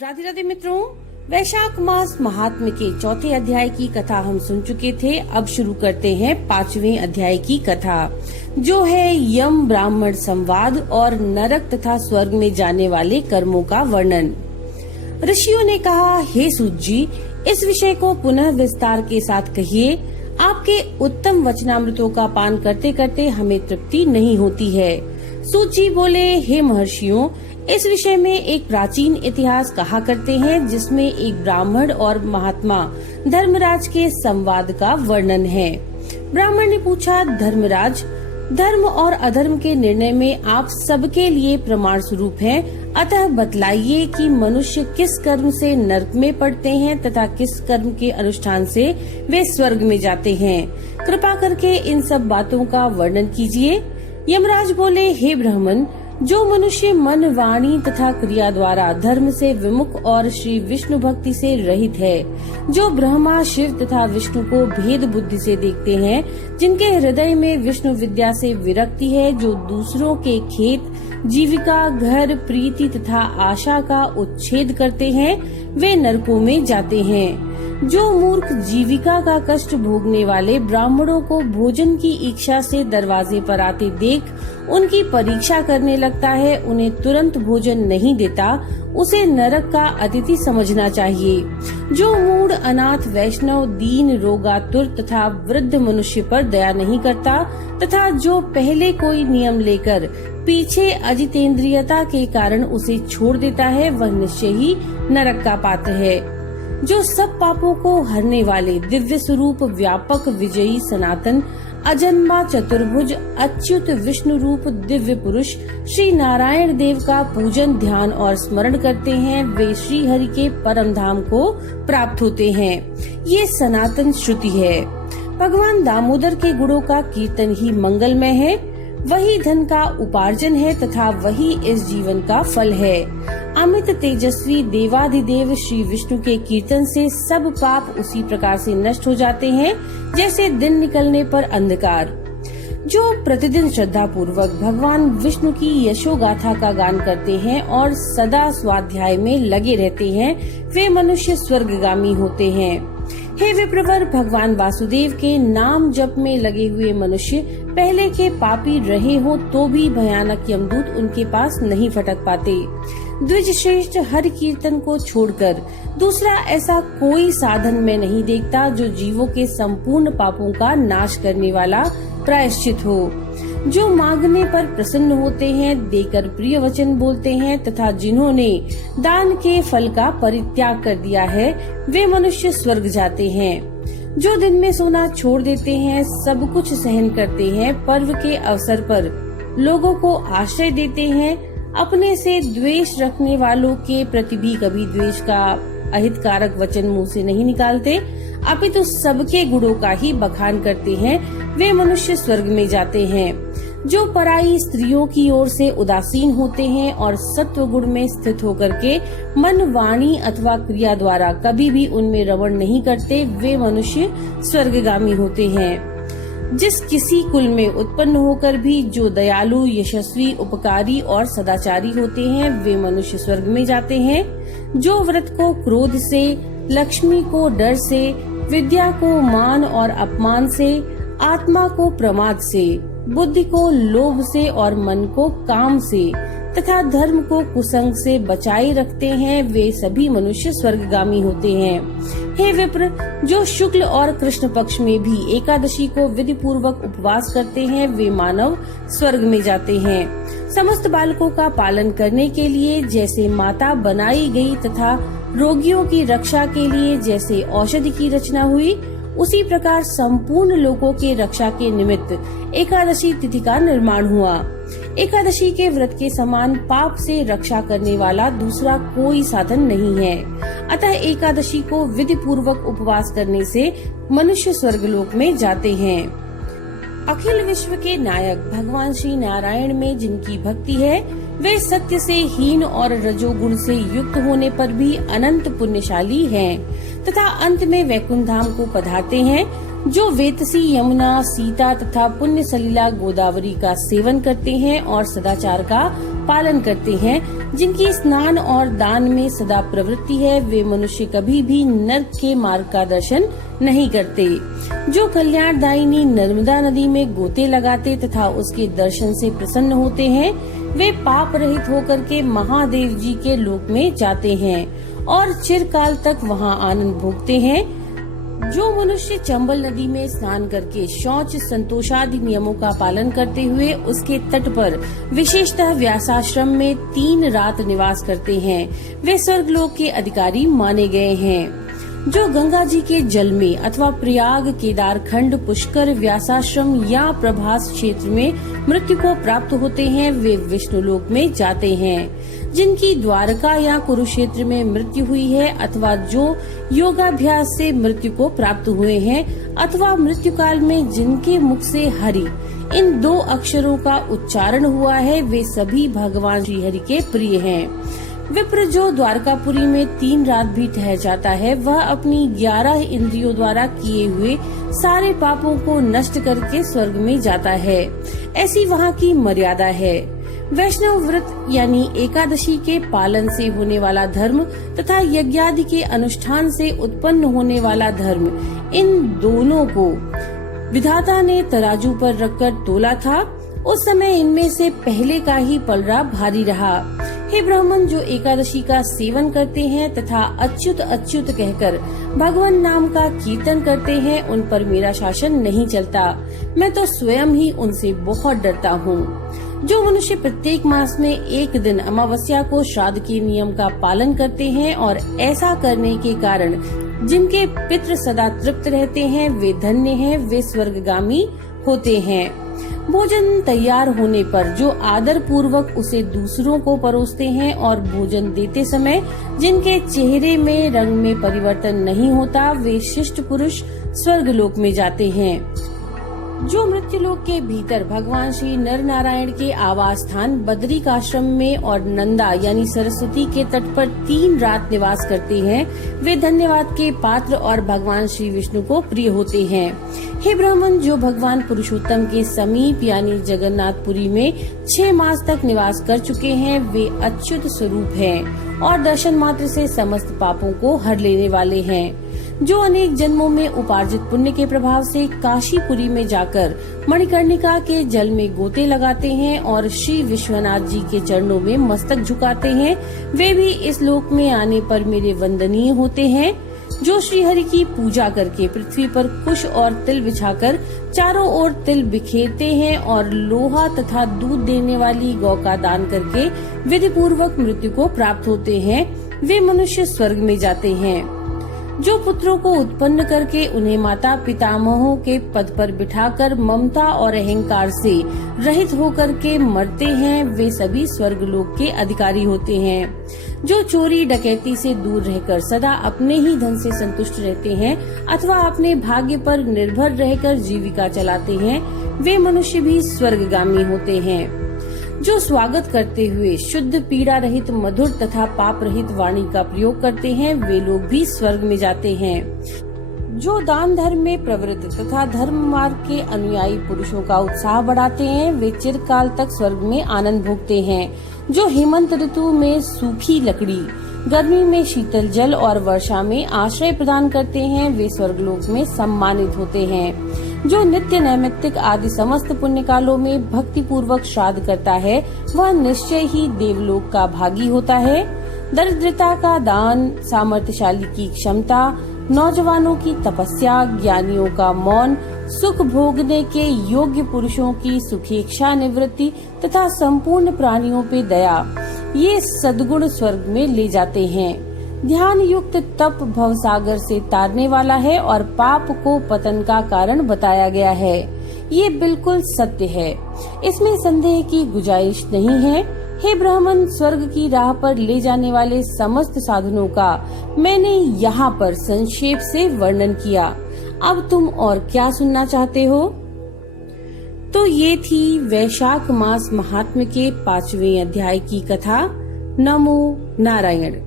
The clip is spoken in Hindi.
राधे राधे मित्रों, वैशाख मास महात्म्य के चौथे अध्याय की कथा हम सुन चुके थे। अब शुरू करते हैं 5वें अध्याय की कथा, जो है यम ब्राह्मण संवाद और नरक तथा स्वर्ग में जाने वाले कर्मों का वर्णन। ऋषियों ने कहा, हे सूत जी, इस विषय को पुनः विस्तार के साथ कहिए। आपके उत्तम वचनामृतों का पान करते करते हमें तृप्ति नहीं होती है। सूत जी बोले, हे महर्षियों, इस विषय में एक प्राचीन इतिहास कहा करते हैं, जिसमें एक ब्राह्मण और महात्मा धर्मराज के संवाद का वर्णन है। ब्राह्मण ने पूछा, धर्मराज, धर्म और अधर्म के निर्णय में आप सबके लिए प्रमाण स्वरूप हैं, अतः बतलाइए कि मनुष्य किस कर्म से नरक में पड़ते हैं तथा किस कर्म के अनुष्ठान से वे स्वर्ग में जाते हैं। कृपा करके इन सब बातों का वर्णन कीजिए। यमराज बोले, हे ब्राह्मण, जो मनुष्य मन, वाणी तथा क्रिया द्वारा धर्म से विमुख और श्री विष्णु भक्ति से रहित है, जो ब्रह्मा, शिव तथा विष्णु को भेद बुद्धि से देखते हैं, जिनके हृदय में विष्णु विद्या से विरक्ति है, जो दूसरों के खेत, जीविका, घर, प्रीति तथा आशा का उच्छेद करते हैं, वे नरकों में जाते हैं। जो मूर्ख जीविका का कष्ट भोगने वाले ब्राह्मणों को भोजन की इच्छा से दरवाजे पर आते देख उनकी परीक्षा करने लगता है, उन्हें तुरंत भोजन नहीं देता, उसे नरक का अतिथि समझना चाहिए। जो मूढ़, अनाथ, वैष्णव, दीन, रोगातुर तथा वृद्ध मनुष्य पर दया नहीं करता तथा जो पहले कोई नियम लेकर पीछे अजितेंद्रियता के कारण उसे छोड़ देता है, वह निश्चय ही नरक का पात्र है। जो सब पापों को हरने वाले दिव्य स्वरूप, व्यापक, विजयी, सनातन, अजन्मा, चतुर्भुज, अच्युत, विष्णु रूप दिव्य पुरुष श्री नारायण देव का पूजन, ध्यान और स्मरण करते हैं, वे श्री हरि के परम धाम को प्राप्त होते हैं। ये सनातन श्रुति है। भगवान दामोदर के गुणों का कीर्तन ही मंगलमय है, वही धन का उपार्जन है तथा वही इस जीवन का फल है। अमित तेजस्वी देवाधिदेव श्री विष्णु के कीर्तन से सब पाप उसी प्रकार से नष्ट हो जाते हैं, जैसे दिन निकलने पर अंधकार। जो प्रतिदिन श्रद्धा पूर्वक भगवान विष्णु की यशोगाथा का गान करते हैं और सदा स्वाध्याय में लगे रहते हैं, वे मनुष्य स्वर्गगामी होते हैं। हे विप्रवर, भगवान वासुदेव के नाम जप में लगे हुए मनुष्य पहले के पापी रहे हो तो भी भयानक यमदूत उनके पास नहीं फटक पाते। द्विज श्रेष्ठ हरि कीर्तन को छोड़कर दूसरा ऐसा कोई साधन मैं नहीं देखता, जो जीवों के संपूर्ण पापों का नाश करने वाला प्रायश्चित हो। जो मांगने पर प्रसन्न होते हैं, देकर प्रिय वचन बोलते हैं तथा जिन्होंने दान के फल का परित्याग कर दिया है, वे मनुष्य स्वर्ग जाते हैं। जो दिन में सोना छोड़ देते हैं, सब कुछ सहन करते हैं, पर्व के अवसर पर लोगों को आश्रय देते हैं, अपने से द्वेष रखने वालों के प्रति भी कभी द्वेष का अहितकारक वचन मुंह से नहीं निकालते, अपितु सबके गुणों का ही बखान करते हैं, वे मनुष्य स्वर्ग में जाते हैं। जो पराई स्त्रियों की ओर से उदासीन होते हैं और सत्व गुण में स्थित होकर के मन, वाणी अथवा क्रिया द्वारा कभी भी उनमें रमण नहीं करते, वे मनुष्य स्वर्गगामी होते हैं। जिस किसी कुल में उत्पन्न होकर भी जो दयालु, यशस्वी, उपकारी और सदाचारी होते हैं, वे मनुष्य स्वर्ग में जाते हैं। जो व्रत को क्रोध से, लक्ष्मी को डर से, विद्या को मान और अपमान से, आत्मा को प्रमाद से, बुद्धि को लोभ से और मन को काम से तथा धर्म को कुसंग से बचाए रखते हैं, वे सभी मनुष्य स्वर्गगामी होते हैं। हे विप्र, जो शुक्ल और कृष्ण पक्ष में भी एकादशी को विधि पूर्वक उपवास करते हैं, वे मानव स्वर्ग में जाते हैं। समस्त बालकों का पालन करने के लिए जैसे माता बनाई गई तथा रोगियों की रक्षा के लिए जैसे औषधि की रचना हुई, उसी प्रकार संपूर्ण लोगों के रक्षा के निमित्त एकादशी तिथि का निर्माण हुआ। एकादशी के व्रत के समान पाप से रक्षा करने वाला दूसरा कोई साधन नहीं है। अतः एकादशी को विधि पूर्वक उपवास करने से मनुष्य स्वर्गलोक में जाते हैं। अखिल विश्व के नायक भगवान श्री नारायण में जिनकी भक्ति है, वे सत्य से हीन और रजोगुण से युक्त होने पर भी अनंत पुण्यशाली हैं तथा अंत में वैकुंठ धाम को पधारते हैं। जो वेतसी, यमुना, सीता तथा पुण्य सलीला गोदावरी का सेवन करते हैं और सदाचार का पालन करते हैं, जिनकी स्नान और दान में सदा प्रवृत्ति है, वे मनुष्य कभी भी नर्क के मार्ग का दर्शन नहीं करते। जो कल्याणदायिनी नर्मदा नदी में गोते लगाते तथा उसके दर्शन से प्रसन्न होते हैं, वे पाप रहित होकर के महादेव जी के लोक में जाते हैं और चिरकाल तक वहां आनंद भोगते हैं। जो मनुष्य चंबल नदी में स्नान करके शौच संतोषादि नियमों का पालन करते हुए उसके तट पर विशेषतः व्यासाश्रम में 3 रात निवास करते हैं, वे स्वर्गलोक के अधिकारी माने गए हैं। जो गंगा जी के जल में अथवा प्रयाग, केदार खंड, पुष्कर, व्यासाश्रम या प्रभास क्षेत्र में मृत्यु को प्राप्त होते हैं, वे विष्णु लोक में जाते हैं। जिनकी द्वारका या कुरुक्षेत्र में मृत्यु हुई है अथवा जो योगाभ्यास से मृत्यु को प्राप्त हुए हैं अथवा मृत्यु काल में जिनके मुख से हरि इन 2 अक्षरों का उच्चारण हुआ है, वे सभी भगवान श्री हरि के प्रिय हैं। विप्र जो द्वारकापुरी में 3 रात भी ठहर जाता है, वह अपनी 11 इंद्रियों द्वारा किए हुए सारे पापों को नष्ट करके स्वर्ग में जाता है। ऐसी वहाँ की मर्यादा है। वैष्णव व्रत यानी एकादशी के पालन से होने वाला धर्म तथा यज्ञादि के अनुष्ठान से उत्पन्न होने वाला धर्म, इन दोनों को विधाता ने तराजू पर रखकर तोला था। उस समय इनमें से पहले का ही पलड़ा भारी रहा। हे ब्राह्मण, जो एकादशी का सेवन करते हैं तथा अच्युत अच्युत कहकर भगवान नाम का कीर्तन करते हैं, उन पर मेरा शासन नहीं चलता। मैं तो स्वयं ही उनसे बहुत डरता हूँ। जो मनुष्य प्रत्येक मास में 1 दिन अमावस्या को श्राद्ध के नियम का पालन करते हैं और ऐसा करने के कारण जिनके पितृ सदा तृप्त रहते हैं, वे धन्य हैं, वे स्वर्गगामी होते हैं। भोजन तैयार होने पर जो आदर पूर्वक उसे दूसरों को परोसते हैं और भोजन देते समय जिनके चेहरे में रंग में परिवर्तन नहीं होता, वे शिष्ट पुरुष स्वर्गलोक में जाते हैं। जो मृत्युलोक के भीतर भगवान श्री नर नारायण के आवास स्थान बद्रिकाश्रम में और नंदा यानी सरस्वती के तट पर 3 रात निवास करते हैं, वे धन्यवाद के पात्र और भगवान श्री विष्णु को प्रिय होते हैं। हे ब्राह्मण, जो भगवान पुरुषोत्तम के समीप यानी जगन्नाथपुरी में 6 मास तक निवास कर चुके हैं, वे अच्युत स्वरूप हैं और दर्शन मात्र से समस्त पापों को हर लेने वाले हैं। जो अनेक जन्मों में उपार्जित पुण्य के प्रभाव से काशीपुरी में जाकर मणिकर्णिका के जल में गोते लगाते हैं और श्री विश्वनाथ जी के चरणों में मस्तक झुकाते हैं, वे भी इस लोक में आने पर मेरे वंदनीय होते हैं। जो श्री हरि की पूजा करके पृथ्वी पर कुश और तिल बिछाकर चारों ओर तिल बिखेरते हैं और लोहा तथा दूध देने वाली गौ का दान करके विधि पूर्वक मृत्यु को प्राप्त होते हैं, वे मनुष्य स्वर्ग में जाते हैं। जो पुत्रों को उत्पन्न करके उन्हें माता पितामहों के पद पर बिठाकर ममता और अहंकार से रहित होकर के मरते हैं, वे सभी स्वर्गलोक के अधिकारी होते हैं। जो चोरी डकैती से दूर रहकर सदा अपने ही धन से संतुष्ट रहते हैं अथवा अपने भाग्य पर निर्भर रहकर जीविका चलाते हैं, वे मनुष्य भी स्वर्गगामी होते हैं। जो स्वागत करते हुए शुद्ध पीड़ा रहित मधुर तथा पाप रहित वाणी का प्रयोग करते हैं, वे लोग भी स्वर्ग में जाते हैं। जो दान धर्म में प्रवृत्त तथा धर्म मार्ग के अनुयायी पुरुषों का उत्साह बढ़ाते हैं, वे चिरकाल तक स्वर्ग में आनंद भोगते हैं। जो हेमंत ऋतु में सूखी लकड़ी, गर्मी में शीतल जल और वर्षा में आश्रय प्रदान करते हैं, वे स्वर्गलोक में सम्मानित होते हैं। जो नित्य नैमित्तिक आदि समस्त पुण्य कालों में भक्ति पूर्वक श्राद्ध करता है, वह निश्चय ही देवलोक का भागी होता है। दरिद्रता का दान, सामर्थ्यशाली की क्षमता, नौजवानों की तपस्या, ज्ञानियों का मौन, सुख भोगने के योग्य पुरुषों की सुखेच्छा निवृत्ति तथा संपूर्ण प्राणियों पे दया, ये सद्गुण स्वर्ग में ले जाते हैं। ध्यान युक्त तप भवसागर से तारने वाला है और पाप को पतन का कारण बताया गया है। ये बिल्कुल सत्य है, इसमें संदेह की गुंजाइश नहीं है। हे ब्राह्मण, स्वर्ग की राह पर ले जाने वाले समस्त साधनों का मैंने यहाँ पर संक्षेप से वर्णन किया। अब तुम और क्या सुनना चाहते हो? तो ये थी वैशाख मास महात्म्य के 5वें अध्याय की कथा। नमो नारायण।